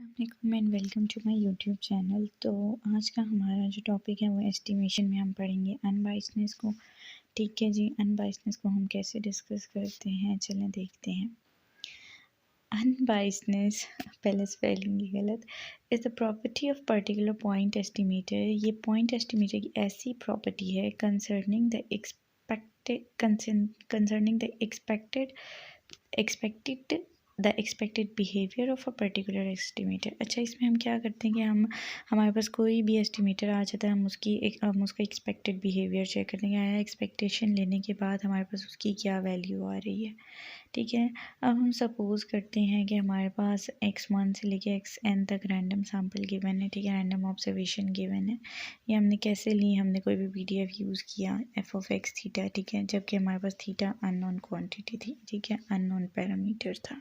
अस्सलाम and welcome to my YouTube channel. तो आज का हमारा जो टॉपिक है वो एस्टिमेशन में हम पढ़ेंगे अनबाइसनेस को। ठीक है जी, अनबाइसनेस को हम कैसे डिस्कस करते हैं, चलें देखते हैं। अनबाइसनेस पहले स्पेलिंग ही गलत, is the property of particular point estimator. ये पॉइंट एस्टिमेटर की ऐसी प्रॉपर्टी है concerning the expected behaviour of a particular estimator. अच्छा, इसमें हम क्या करते हैं कि हमारे पास कोई भी एस्टिमेटर आ जाता है, हम उसका एक्सपेक्टेड बिहेवियर चेक करते हैं। आया एक्सपेक्टेशन लेने के बाद हमारे पास उसकी क्या वैल्यू आ रही है। ठीक है, अब हम सपोज़ करते हैं कि हमारे पास x1 से लेके xn तक रैंडम सैम्पल गिवन है। ठीक है, रैंडम ऑब्जर्वेशन गिवन है। ये हमने कैसे ली, हमने कोई भी PDF यूज़ किया f(x) थीटा। ठीक है, जबकि हमारे पास थीटा अननोन क्वांटिटी थी। ठीक है, अननोन पैरामीटर था।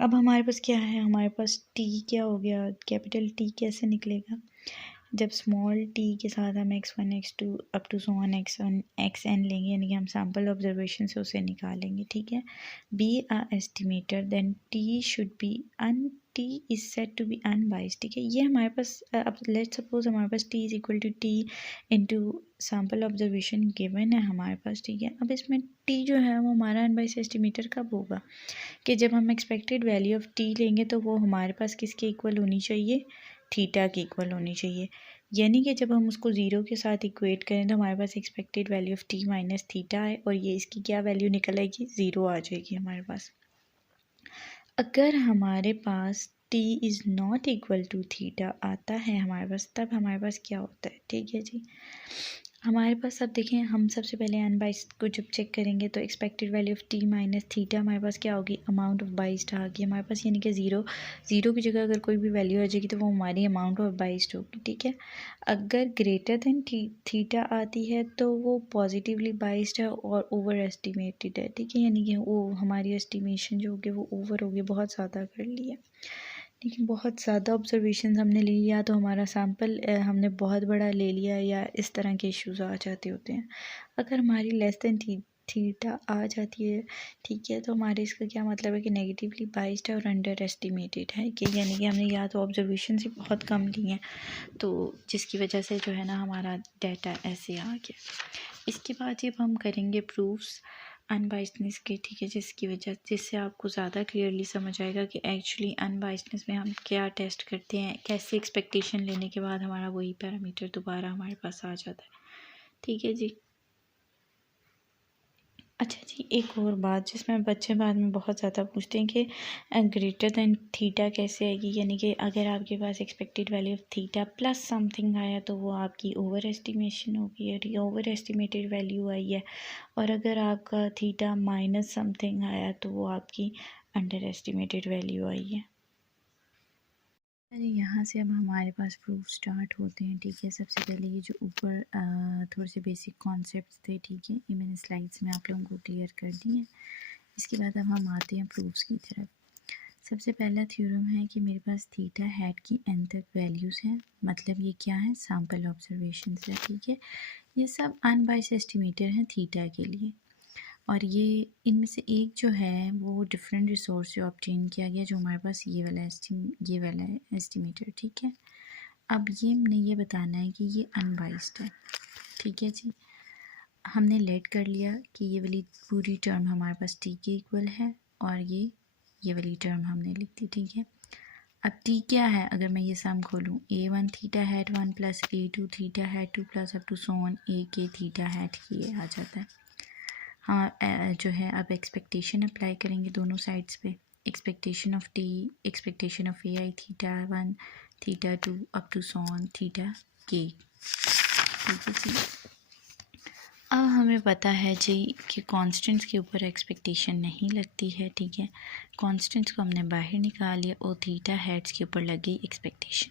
अब हमारे पास क्या है, हमारे पास t क्या हो गया, कैपिटल T कैसे निकलेगा जब स्मॉल t के साथ हम x1 x2 up to so on xn लेंगे, यानी कि हम सैम्पल ऑब्जर्वेशन से उसे निकालेंगे। ठीक है, be a estimator then t should be t is said to be unbiased. ठीक है, ये हमारे पास अब लेट्स सपोज हमारे पास t is equal to t into sample observation given है हमारे पास। ठीक है, अब इसमें t जो है वो हमारा अनबाइस्ड एस्टिमेटर कब होगा कि जब हम एक्सपेक्टेड वैल्यू ऑफ t लेंगे तो वो हमारे पास किसके इक्वल होनी चाहिए, थीटा की इक्वल होनी चाहिए। यानी कि जब हम उसको ज़ीरो के साथ इक्वेट करें तो हमारे पास expected value of t minus theta है और ये इसकी क्या वैल्यू निकल आएगी, ज़ीरो आ जाएगी हमारे पास। अगर हमारे पास t is not equal to theta आता है हमारे पास, तब हमारे पास क्या होता है। ठीक है जी, हमारे पास अब देखें, हम सबसे पहले अनबाइस्ड को जब चेक करेंगे तो expected value of t minus theta हमारे पास क्या होगी, अमाउंट ऑफ बाइस्ड आ गई हमारे पास। यानी कि ज़ीरो की जगह अगर कोई भी वैल्यू आ जाएगी तो वो हमारी अमाउंट ऑफ बाइस्ड होगी। ठीक है, अगर ग्रेटर देन थीटा आती है तो वो पॉजिटिवली बाइस्ड है और ओवर एस्टिमेटेड है। ठीक है, यानी कि वो हमारी एस्टिमेशन जो होगी वो ओवर होगी, बहुत ज़्यादा कर लिया। लेकिन बहुत ज़्यादा ऑब्जर्वेशन हमने ले लिया तो हमारा सैम्पल हमने बहुत बड़ा ले लिया, या इस तरह के इश्यूज आ जाते होते हैं। अगर हमारी लेस देन थीटा आ जाती है, ठीक है, तो हमारे इसका क्या मतलब है कि नेगेटिवली बाइस्ड है और अंडर एस्टिमेटेड है, कि यानी कि हमने या तो ऑब्जर्वेशन ही बहुत कम ली हैं, तो जिसकी वजह से जो है ना हमारा डाटा ऐसे आ गया। इसके बाद जब हम करेंगे प्रूफ्स अनबाइसनेस के, ठीक है, जिससे आपको ज़्यादा क्लियरली समझ आएगा कि एक्चुअली अनबाइसनेस में हम क्या टेस्ट करते हैं, कैसे एक्सपेक्टेशन लेने के बाद हमारा वही पैरामीटर दोबारा हमारे पास आ जाता है। ठीक है जी। अच्छा जी, एक और बात जिसमें बच्चे बाद में बहुत ज़्यादा पूछते हैं कि ग्रेटर देन थीटा कैसे आएगी, यानी कि अगर आपके पास expected value of theta plus something आया तो वो आपकी ओवर एस्टिमेशन होगी, यानी ओवर एस्टिमेटेड वैल्यू आई है। और अगर आपका थीटा माइनस समथिंग आया तो वो आपकी अंडर एस्टिमेटेड वैल्यू आई है। अरे यहाँ से अब हमारे पास प्रूफ स्टार्ट होते हैं। ठीक है, सबसे पहले ये जो ऊपर थोड़े से बेसिक कॉन्सेप्ट्स थे, ठीक है, ये मैंने स्लाइड्स में आप लोगों को क्लियर कर दिए हैं। इसके बाद अब हम आते हैं प्रूफ्स की तरफ। सबसे पहला थ्योरम है कि मेरे पास थीटा हैट की n तक वैल्यूज़ हैं, मतलब ये क्या है, सैम्पल ऑब्जर्वेशन है। ठीक है, ये सब अनबाइस्ड एस्टिमेटर हैं थीटा के लिए, और ये इनमें से एक जो है वो डिफरेंट रिसोर्स से ऑब्टेन किया गया, जो हमारे पास ये वाला एस्टिमेटर। ठीक है, अब ये हमने ये बताना है कि ये अनबाइस्ड है। ठीक है जी, हमने लेट कर लिया कि ये वाली पूरी टर्म हमारे पास t के इक्वल है और ये वाली टर्म हमने लिख दी। ठीक है, अब t क्या है, अगर मैं ये सम खोलूँ, a1 theta hat 1 plus a2 theta hat 2 plus up to so on a k theta hat ये आ जाता है। हाँ, जो है अब एक्सपेक्टेशन अप्लाई करेंगे दोनों साइड्स पे। Expectation of t, expectation of ai theta 1 theta 2 up to so on theta k। ठीक है जी, अब हमें पता है जी कि कांस्टेंट्स के ऊपर एक्सपेक्टेशन नहीं लगती है। ठीक है, कांस्टेंट्स को हमने बाहर निकाल लिया और थीटा हेड्स के ऊपर लग गई एक्सपेक्टेशन।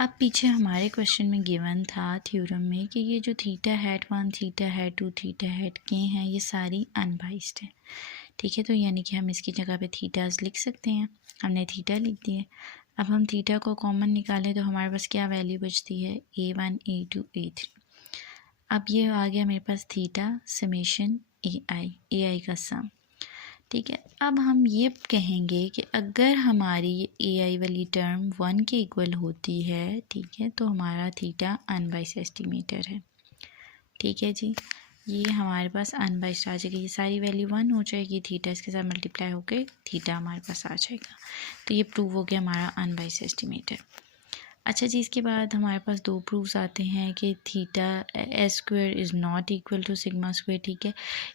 अब पीछे हमारे क्वेश्चन में गिवन था थ्योरम में कि ये जो theta head 1 theta head 2 theta head के हैं ये सारी अनबाइस्ड है। ठीक है, तो यानी कि हम इसकी जगह पे थीटाज लिख सकते हैं, हमने थीटा लिख दिए। अब हम थीटा को कॉमन निकालें तो हमारे पास क्या वैल्यू बचती है, a1 a2 a3। अब ये आ गया मेरे पास थीटा समेशन ए आई का सम। ठीक है। अब हम ये कहेंगे कि अगर हमारी ये ए आई वाली टर्म 1 के इक्वल होती है, ठीक है, तो हमारा थीटा अनबाइस्ड एस्टिमेटर है। ठीक है जी, ये हमारे पास अनबाइस्ड आ जाएगी, ये सारी वैल्यू 1 हो जाएगी, थीटा इसके साथ मल्टीप्लाई होकर थीटा हमारे पास आ जाएगा। तो ये प्रूव हो गया हमारा अनबाइस्ड एस्टिमेटर। अच्छा जी, इसके बाद हमारे पास दो प्रूफ्स आते हैं कि theta S square is not equal to sigma square. ठीक है,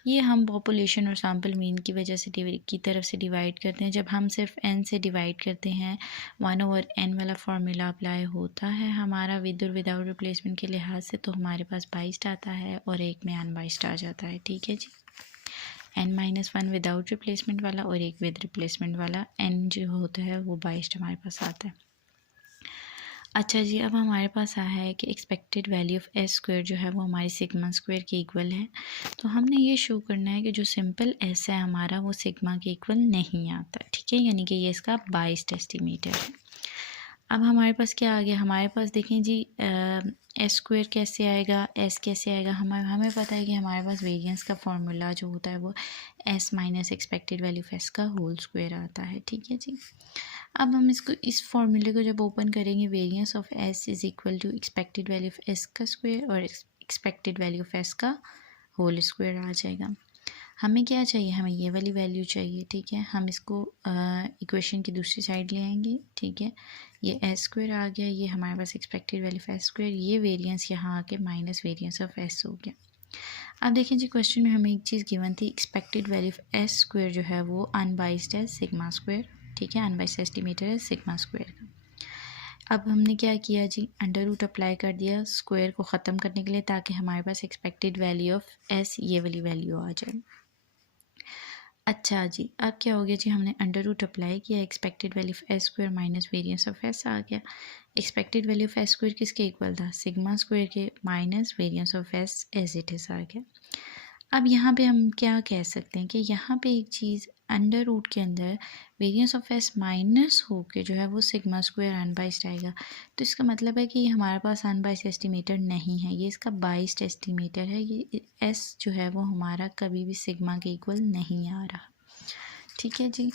ये हम पॉपुलेशन और सैम्पल मीन की वजह से की तरफ से डिवाइड करते हैं। जब हम सिर्फ एन से डिवाइड करते हैं 1/n वाला फार्मूला अप्लाई होता है हमारा विद और विदाउट रिप्लेसमेंट के लिहाज से, तो हमारे पास बाइस्ड आता है और एक में अनबाइस्ड आ जाता है। ठीक है जी, n-1 विदाउट रिप्लेसमेंट वाला और एक विद रिप्लेसमेंट वाला, n जो होता है वो बाइस्ड हमारे पास आता है। अच्छा जी, अब हमारे पास आया है कि expected value of S square जो है वो हमारी सिग्मा स्क्वायर के इक्वल है। तो हमने ये शो करना है कि जो सिंपल एस है हमारा वो सिग्मा के इक्वल नहीं आता। ठीक है, यानी कि ये इसका बाइस्ड एस्टिमेटर है। अब हमारे पास क्या आ गया, हमारे पास देखें जी एस स्क्वायर कैसे आएगा, एस कैसे आएगा। हमें पता है कि हमारे पास वेरिएंस का फॉर्मूला जो होता है वो S minus expected value of S का होल स्क्वायर आता है। ठीक है जी, अब हम इस फॉर्मूले को जब ओपन करेंगे, variance of S is equal to expected value of S का स्क्वायर और एक्सपेक्टेड वैल्यू ऑफ एस का होल स्क्वायर आ जाएगा। हमें क्या चाहिए, हमें ये वाली वैल्यू चाहिए। ठीक है, हम इसको इक्वेशन की दूसरी साइड ले आएंगे। ठीक है, ये एस स्क्वायर आ गया, ये हमारे पास expected value of S square, ये वेरिएंस यहाँ आके माइनस वेरिएंस ऑफ एस हो गया। अब देखें जी, क्वेश्चन में हमें एक चीज़ गिवन थी, expected value of S square जो है वो अनबाइस्ड है सिग्मा स्क्वायर। ठीक है, अनबाइस्ड एस्टिमेटर है सिग्मा स्क्वायर का। अब हमने क्या किया जी, अंडर रूट अप्लाई कर दिया स्क्वायर को ख़त्म करने के लिए, ताकि हमारे पास एक्सपेक्टेड वैल्यू ऑफ एस ये वाली वैल्यू आ जाए। अच्छा जी, अब क्या हो गया जी, हमने अंडर रूट अप्लाई किया, expected value of S square minus variance of S आ गया। Expected value of S square किसके इक्वल था, सिग्मा स्क्वायर के, minus variance of S as it is आ गया। अब यहाँ पे हम क्या कह सकते हैं कि यहाँ पे एक चीज़ अंडर रूट के अंदर वेरिएंस ऑफ एस माइनस हो के जो है वो सिग्मा स्क्वायर अनबाइस्ड आएगा। तो इसका मतलब है कि ये हमारे पास अनबाइस्ड एस्टिमेटर नहीं है, ये इसका बाइस्ड एस्टिमेटर है। ये एस जो है वो हमारा कभी भी सिग्मा के इक्वल नहीं आ रहा। ठीक है जी,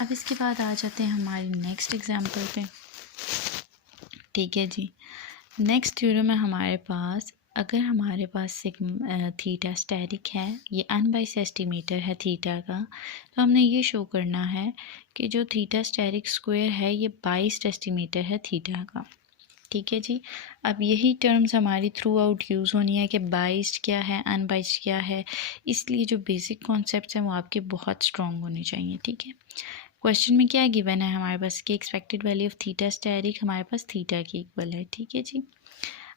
अब इसके बाद आ जाते हैं हमारी नेक्स्ट एग्जाम्पल पे। ठीक है जी, नेक्स्ट थ्योरम है हमारे पास, अगर हमारे पास थीटा स्टैटिक है, ये अनबाइस्ड एस्टिमेटर है थीटा का, तो हमने ये शो करना है कि जो थीटा स्टैटिक स्क्वायर है ये बाइस्ड एस्टिमेटर है थीटा का। ठीक है जी, अब यही टर्म्स हमारी थ्रू आउट यूज़ होनी है कि बाइस्ड क्या है, अनबाइस्ड क्या है, इसलिए जो बेसिक कॉन्सेप्ट्स हैं वो आपके बहुत स्ट्रॉन्ग होने चाहिए। ठीक है, क्वेश्चन में क्या गिवन है हमारे पास कि expected value of theta static हमारे पास थीटा के इक्वल है। ठीक है जी,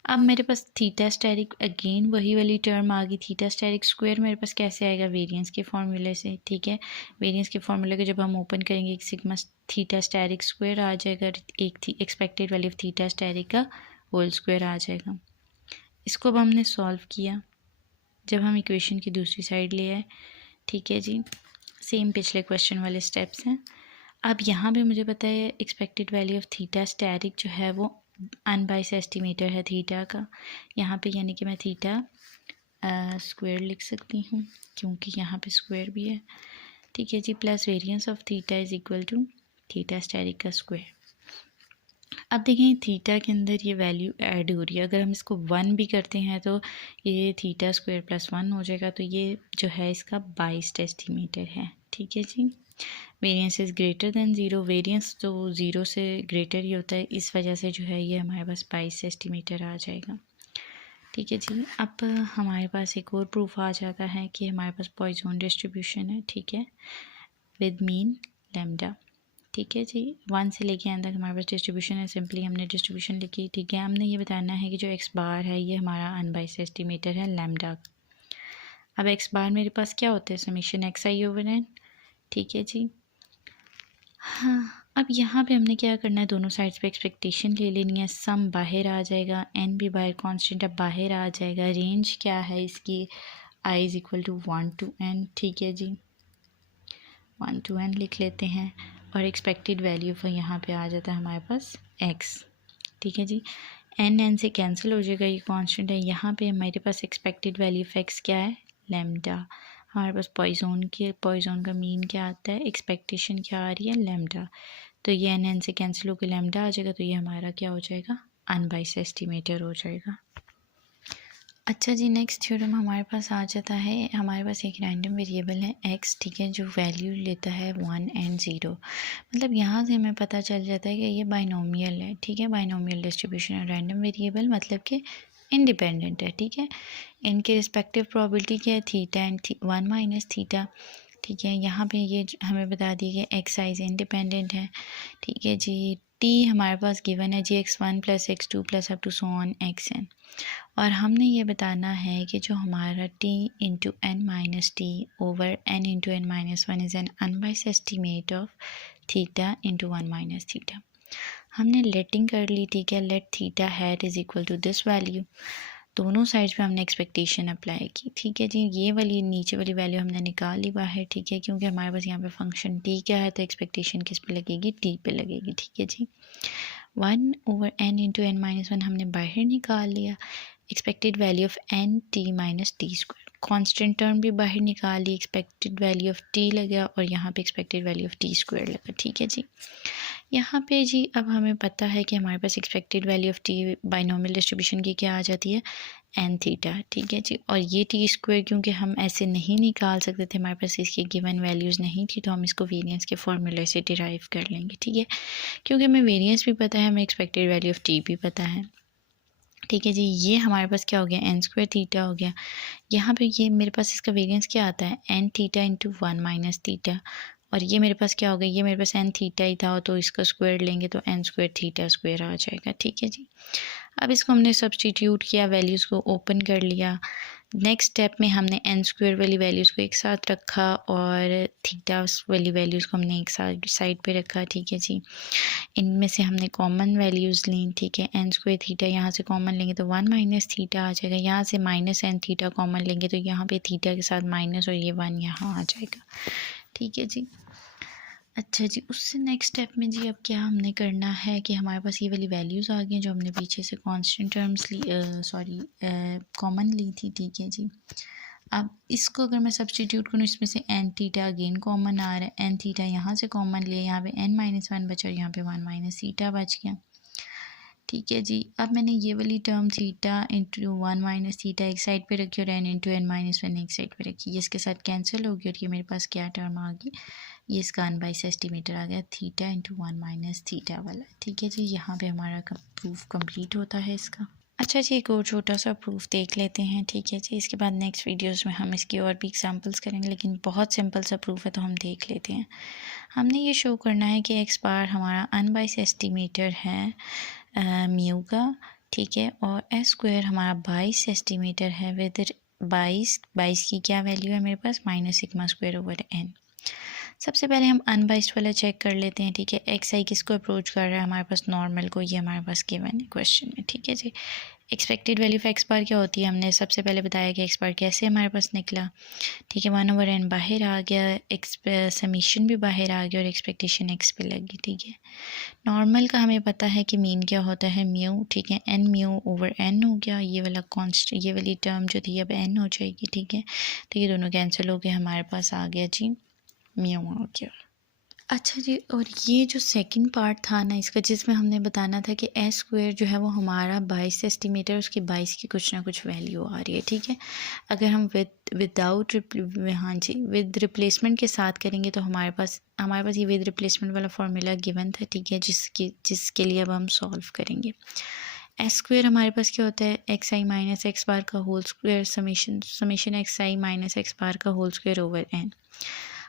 अब मेरे पास थीटा स्टैटिक अगेन वही वाली टर्म आ गई, थीटा स्टैटिक स्क्वायर मेरे पास कैसे आएगा, वेरिएंस के फॉर्मूले से। ठीक है, वेरिएंस के फॉर्मूले को जब हम ओपन करेंगे, एक सिग्मा थीटा स्टैटिक स्क्वायर आ जाएगा, एक expected value of theta static का होल स्क्वायर आ जाएगा। इसको अब हमने सॉल्व किया, जब हम इक्वेशन की दूसरी साइड ले आए। ठीक है जी, सेम पिछले क्वेश्चन वाले स्टेप्स हैं। अब यहाँ पे मुझे पता है expected value of theta static जो है वो अनबाइस्ड एस्टिमेटर है थीटा का। यहाँ पे यानी कि मैं थीटा स्क्वायर लिख सकती हूँ, क्योंकि यहाँ पे स्क्वायर भी है। ठीक है जी, plus variance of theta is equal to theta static का स्क्वायर। अब देखें थीटा के अंदर ये वैल्यू ऐड हो रही है, अगर हम इसको 1 भी करते हैं तो ये थीटा स्क्वायर प्लस 1 हो जाएगा, तो ये जो है इसका बाइस्ड एस्टिमेटर है। ठीक है जी, variance is greater than zero, variance तो ज़ीरो से ग्रेटर ही होता है, इस वजह से जो है ये हमारे पास बाइस्ड एस्टिमेटर आ जाएगा। ठीक है जी, अब हमारे पास एक और प्रूफ आ जाता है कि हमारे पास पॉइजन डिस्ट्रीब्यूशन है। ठीक है, विद मीन लैम्डा। ठीक है जी, 1 से लेके एन तक हमारे पास डिस्ट्रीब्यूशन है, सिंपली हमने डिस्ट्रीब्यूशन लिखी। ठीक है, हमने ये बताना है कि जो एक्स बार है ये हमारा अनबाइस्ड एस्टिमेटर है लैम्डा। अब एक्स बार मेरे पास क्या होता है, summation x i over n. ठीक है जी, हाँ, अब यहाँ पे हमने क्या करना है, दोनों साइड्स पे एक्सपेक्टेशन ले लेनी है, सम बाहर आ जाएगा, एन भी बाहर कांस्टेंट अब बाहर आ जाएगा, रेंज क्या है इसकी, i is equal to 1 to n। ठीक है जी, 1 to n लिख लेते हैं, और एक्सपेक्टेड वैल्यू पर यहाँ पे आ जाता है हमारे पास x। ठीक है जी, n से कैंसिल हो जाएगा, ये कांस्टेंट है। यहाँ पे हमारे पास एक्सपेक्टेड वैल्यू ऑफ x क्या है, लैम्डा। हमारे पास पॉइजन का मीन क्या आता है, एक्सपेक्टेशन क्या आ रही है, लैम्डा। तो ये एन से कैंसिल होकर लैम्डा आ जाएगा, तो ये हमारा क्या हो जाएगा, अनबाइस्ड एस्टिमेटर हो जाएगा। अच्छा जी, नेक्स्ट थ्योरम हमारे पास आ जाता है। हमारे पास एक रैंडम वेरिएबल है x, ठीक है, जो वैल्यू लेता है 1 एंड 0। मतलब यहाँ से हमें पता चल जाता है कि ये बाइनोमियल है, ठीक है, बाइनोमियल डिस्ट्रीब्यूशन है। रैंडम वेरिएबल मतलब कि इंडिपेंडेंट है, ठीक है। इनके रिस्पेक्टिव प्रोबेबिलिटी क्या है, थीटा एंड 1 माइनस थीटा, ठीक है। यहाँ पे ये हमें बता दिया कि एक्स साइज इंडिपेंडेंट है, ठीक है जी। टी हमारे पास गिवन है जी x1 plus x2 plus up to so on xn, और हमने ये बताना है कि जो हमारा t into n minus T over n into n minus one is an unbiased estimate of theta into 1 minus theta. हमने लेटिंग कर ली, ठीक है, let theta hat is equal to this value. दोनों साइड्स पे हमने एक्सपेक्टेशन अप्लाई की, ठीक है जी। ये वाली नीचे वाली वैल्यू हमने निकाल ली बाहर, ठीक है, क्योंकि हमारे पास यहाँ पे फंक्शन t क्या है, तो एक्सपेक्टेशन किस पे लगेगी, t पे लगेगी, ठीक है जी। 1 over n into n minus one हमने बाहर निकाल लिया, expected value of n T minus T square. Constant term भी बाहर निकाल ली, एक्सपेक्टेड वैल्यू ऑफ टी लगा और यहाँ पे expected value of T square लगा, ठीक है जी। यहाँ पे जी अब हमें पता है कि हमारे पास expected value of T binomial distribution की क्या आ जाती है, एन थीटा, ठीक है जी। और ये टी स्क्वायर क्योंकि हम ऐसे नहीं निकाल सकते थे, हमारे पास इसकी गिवन वैल्यूज़ नहीं थी, तो हम इसको वेरिएंस के फॉर्मूले से डिराइव कर लेंगे, ठीक है। क्योंकि हमें वेरिएंस भी पता है, हमें एक्सपेक्टेड वैल्यू ऑफ टी भी पता है, ठीक है जी। ये हमारे पास क्या हो गया, एन स्क्वायर थीटा हो गया। यहाँ पे ये मेरे पास इसका वेरिएंस क्या आता है, n theta into 1 minus theta, और ये मेरे पास क्या हो गया, ये मेरे पास एन थीटा ही था, तो इसका स्क्वायर लेंगे तो एन स्क्वायर थीटा स्क्वायर आ जाएगा, ठीक है जी। अब इसको हमने सब्सटीट्यूट किया, वैल्यूज़ को ओपन कर लिया। नेक्स्ट स्टेप में हमने एन स्क्वायर वाली वैल्यूज़ को एक साथ रखा और थीटा वाली वैल्यूज़ को हमने एक साथ साइड पे रखा, ठीक है जी। इनमें से हमने कॉमन वैल्यूज़ ली, ठीक है। एन स्क्वायर थीटा यहाँ से कॉमन लेंगे तो 1 माइनस थीटा आ जाएगा, यहाँ से माइनस एन थीटा कॉमन लेंगे तो यहाँ पे थीटा के साथ माइनस और ये 1 यहाँ आ जाएगा, ठीक है जी। अच्छा जी, उससे नेक्स्ट स्टेप में जी अब क्या हमने करना है कि हमारे पास ये वाली वैल्यूज़ आ गई जो हमने पीछे से कांस्टेंट टर्म्स ली, कॉमन ली थी, ठीक है जी। अब इसको अगर मैं सब्सटीट्यूट करूँ, इसमें से एन थीटा अगेन कॉमन आ रहा है, एन थीटा यहाँ से कॉमन लिया, यहाँ पे एन माइनस वन बचा और यहाँ पे 1 माइनस थीटा बच गया, ठीक है जी। अब मैंने ये वाली term theta into 1 minus theta एक साइड पे रखी और n into n minus one एक साइड पे रखी, ये इसके साथ कैंसिल हो गई और ये मेरे पास क्या टर्म आ गई, ये इसका अनबाइस्ड एस्टीमेटर आ गया थीटा इंटू 1 माइनस थीटा वाला, ठीक है जी। यहाँ पे हमारा प्रूफ कंप्लीट होता है इसका। अच्छा जी, एक और छोटा सा प्रूफ देख लेते हैं, ठीक है जी। इसके बाद नेक्स्ट वीडियोस में हम इसकी और भी एग्जांपल्स करेंगे, लेकिन बहुत सिंपल सा प्रूफ है तो हम देख लेते हैं। हमने ये शो करना है कि एक्स बार हमारा अनबाइस्ड एस्टीमेटर है म्यू का, ठीक है, और एस स्क्वायर हमारा बाइस एस्टीमेटर है विद बाईस की क्या वैल्यू है मेरे पास, minus sigma square over N. सबसे पहले हम अनबाइस्ड वाला चेक कर लेते हैं, ठीक है। एक्स आई किसको अप्रोच कर रहा है, हमारे पास नॉर्मल को, ये हमारे पास गिवन है क्वेश्चन में, ठीक है जी। एक्सपेक्टेड वैल्यू ऑफ एक्स बार क्या होती है, हमने सबसे पहले बताया कि एक्स बार कैसे हमारे पास निकला, ठीक है। 1 ओवर एन बाहर आ गया, समीशन भी बाहर आ गया और एक्सपेक्टेशन एक्स पे लग गई, ठीक है। नॉर्मल का हमें पता है कि मीन क्या होता है, म्यू, ठीक है। एन म्यू ओवर एन हो गया, ये वाला कॉन्स्ट, ये वाली टर्म जो थी अब एन हो जाएगी, ठीक है। तो ये दोनों कैंसिल हो गए, हमारे पास आ गया जी म्यू आ गया। अच्छा जी, और ये जो सेकंड पार्ट था ना इसका, जिसमें हमने बताना था कि एस स्क्वायर जो है वो हमारा 22 एस्टीमेटर, उसकी 22 की कुछ ना कुछ वैल्यू आ रही है, ठीक है। अगर हम विदाउट हाँ जी विद रिप्लेसमेंट के साथ करेंगे तो हमारे पास ये विद रिप्लेसमेंट वाला फार्मूला गिवन था, ठीक है, जिसके लिए अब हम सॉल्व करेंगे। एस स्क्वायर हमारे पास क्या होता है, एक्स आई माइनस एक्स बार का होल स्क्वायर समेशन एक्स आई माइनस एक्स बार का होल स्क्वायर ओवर एन।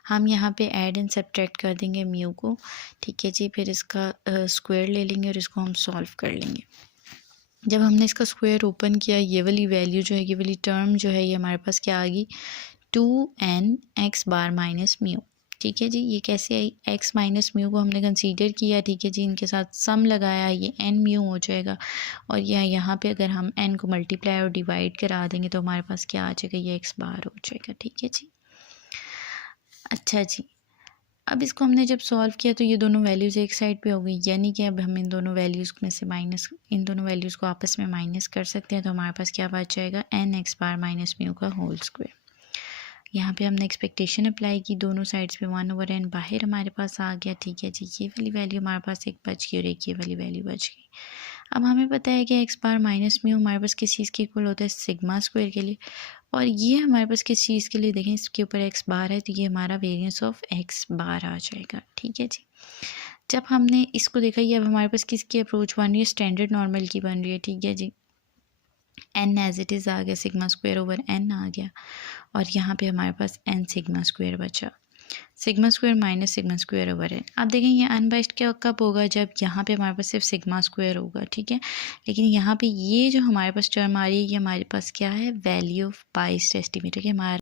हम यहाँ पे ऐड एंड सब्ट्रैक्ट कर देंगे म्यू को, ठीक है जी। फिर इसका स्क्वायर ले लेंगे और इसको हम सॉल्व कर लेंगे। जब हमने इसका स्क्वायर ओपन किया, ये वाली वैल्यू जो है, ये वाली टर्म जो है, ये हमारे पास क्या आ गई, 2n एक्स बार माइनस म्यू, ठीक है जी। ये कैसे आई, एक्स माइनस म्यू को हमने कंसीडर किया, ठीक है जी, इनके साथ सम लगाया, ये एन म्यू हो जाएगा और यहाँ पे अगर हम एन को मल्टीप्लाई और डिवाइड करा देंगे तो हमारे पास क्या आ जाएगा, ये एक्स बार हो जाएगा, ठीक है जी। अच्छा जी, अब इसको हमने जब सॉल्व किया तो ये दोनों वैल्यूज़ एक साइड पे हो गई, यानी कि अब हम इन दोनों वैल्यूज़ में से इन दोनों वैल्यूज़ को आपस में माइनस कर सकते हैं, तो हमारे पास क्या बच जाएगा, एन एक्स बार माइनस म्यू का होल स्क्वायर। यहाँ पे हमने एक्सपेक्टेशन अप्लाई की, दोनों साइड्स पे 1/n बाहर हमारे पास आ गया। ठीक है जी, ये वाली वैल्यू हमारे पास एक बच गई और एक ये वाली वैल्यू बच गई। अब हमें पता है कि एक्स बार माइनस म्यू हमारे पास किस चीज़ के इक्वल होता है, सिग्मा स्क्वायर के लिए। और ये हमारे पास किस चीज़ के लिए, देखें इसके ऊपर एक्स बार है तो ये हमारा वेरिएंस ऑफ एक्स बार आ जाएगा। ठीक है जी, जब हमने इसको देखा ये अब हमारे पास किसकी अप्रोच बन रही है, स्टैंडर्ड नॉर्मल की बन रही है। ठीक है जी, एन एज इट इज़ आ गया, सिग्मा स्क्वायर ओवर एन आ गया और यहाँ पे हमारे पास एन सिग्मा स्क्वायर बचा, sigma square minus sigma square over n. अब देखें ये अनबाइस्ड क्या कब होगा, जब यहाँ पे हमारे पास सिर्फ सिग्मा स्क्वायर होगा। ठीक है, लेकिन यहाँ पे ये जो हमारे पास टर्म आ रही है ये हमारे पास क्या है, वैल्यू ऑफ बाइस्ड एस्टिमेटर, कि हमारे